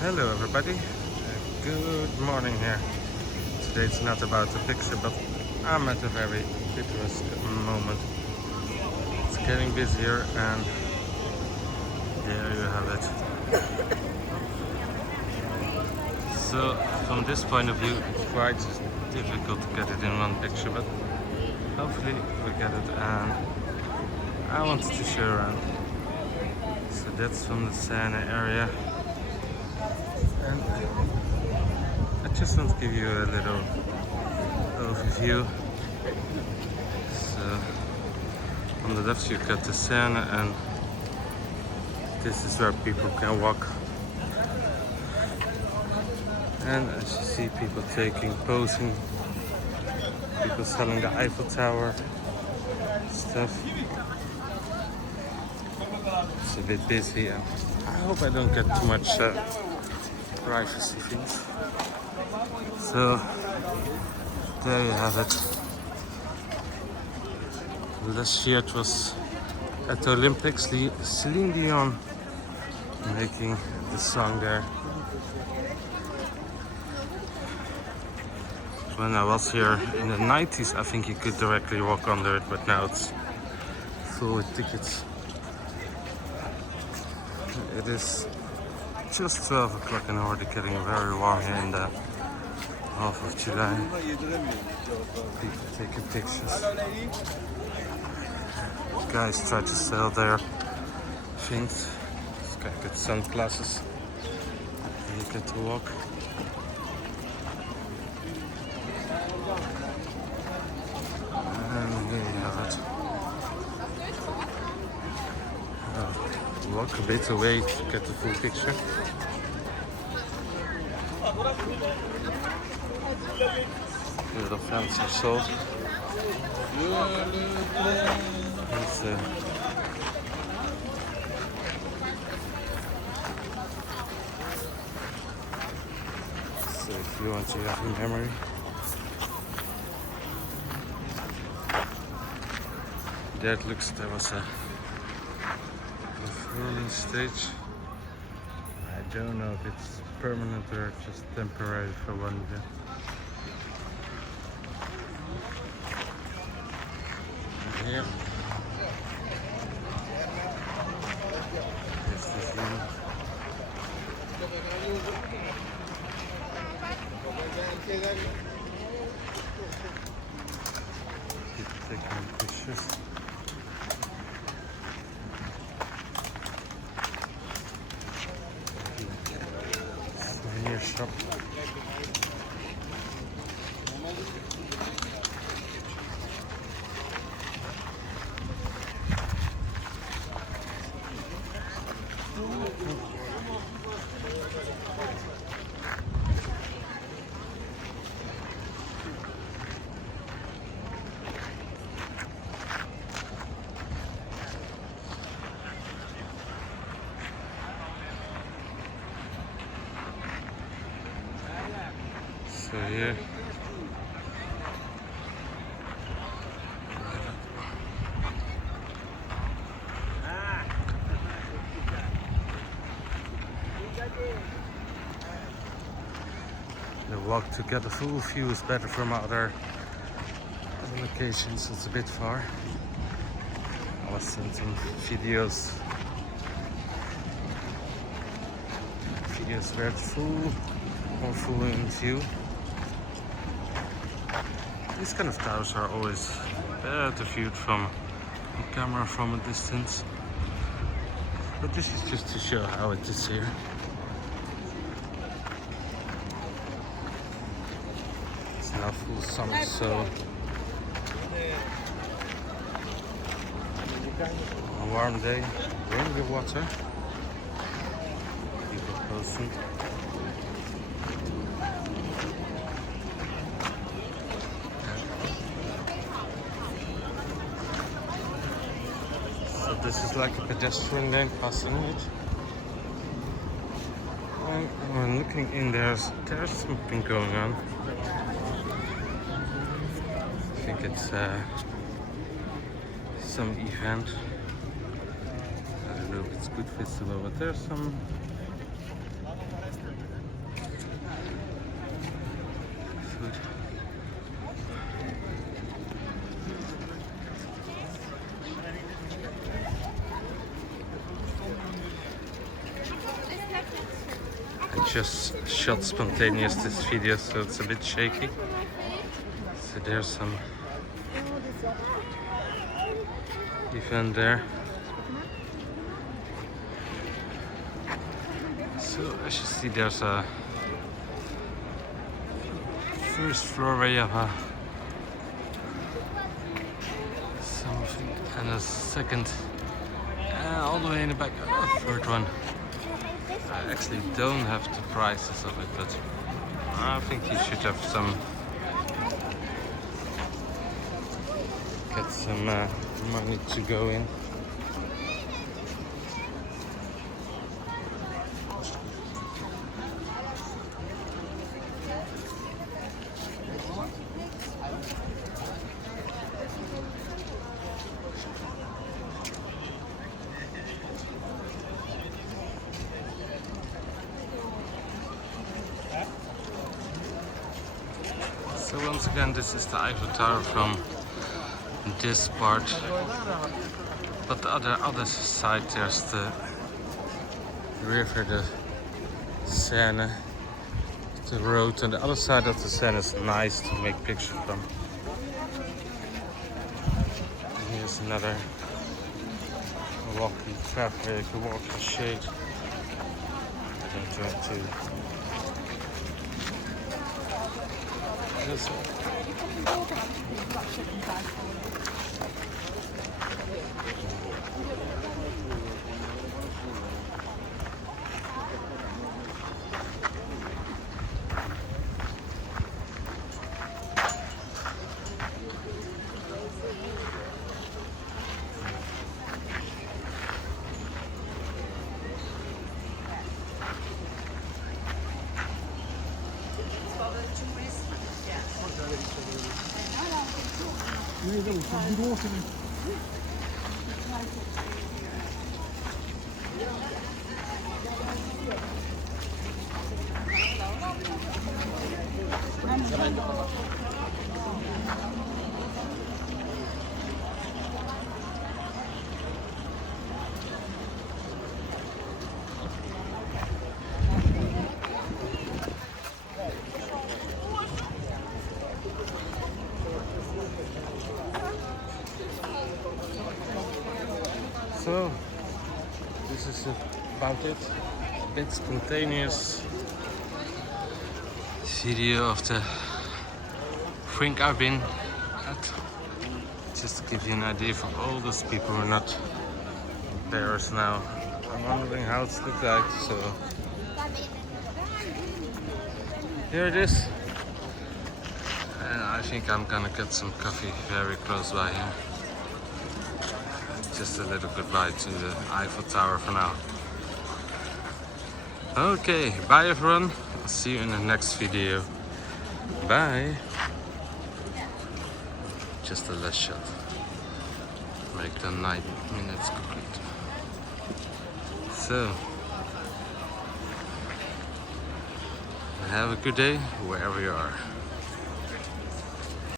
Hello everybody, good morning here. Today it's not about the picture, but I'm at a very picturesque moment. It's getting busier and there you have it. So from this point of view it's quite difficult to get it in one picture, but hopefully we get it, and I wanted to show around. So that's from the Seine area. And I just want to give you a little overview. So on the left you've got the Seine, and this is where people can walk. And as you see, people posing, people selling the Eiffel Tower stuff. It's a bit busy, and I hope I don't get too much privacy things. So there you have it. Last year it was at the Olympics, Celine Dion making the song there. When I was here in the 90s, I think you could directly walk under it, but now it's full with tickets. It is just 12 o'clock and already getting very warm here in the half of July. People taking pictures. Guys try to sell their things. This guy got sunglasses. You get to walk. And here you have it. Walk a bit away to get the full picture. Little fancy sold. So if you want to have a memory. There it looks, there was a performance stage. I don't know if it's permanent or just temporary for one day. And here is the view. People taking pictures. Shop. So here the walk to get the full view is better from other locations. It's a bit far. I was sent some videos where it's more full in view. These kind of towers are always better viewed from a camera from a distance. But this is just to show how it is here. It's now full summer, so on a warm day, rainy water. People posting. This is like a pedestrian lane passing it. And when looking in there's something going on. I think it's some event. I don't know if it's good festival, but there's some I just shot spontaneous this video, so it's a bit shaky. So there's some event there. So as you see, there's a first floor where you have something, and a second, all the way in the back, a third one. I actually don't have the prices of it, but I think you should have get some money to go in. So once again, this is the Eiffel Tower from this part, but the other side, there's the river, the Seine, the road, and the other side of the Seine is nice to make pictures from. And here's another walking path where you can walk in shade. I'm trying to. So this is about it. A bit spontaneous video of the thing I've been at. Just to give you an idea for all those people who are not in Paris now. I'm wondering how it's look like, so here it is. And I think I'm gonna get some coffee very close by here. Just a little goodbye to the Eiffel Tower for now. Okay, bye everyone. I'll see you in the next video. Bye. Just a last shot. Make the 9 minutes complete. So, have a good day wherever you are.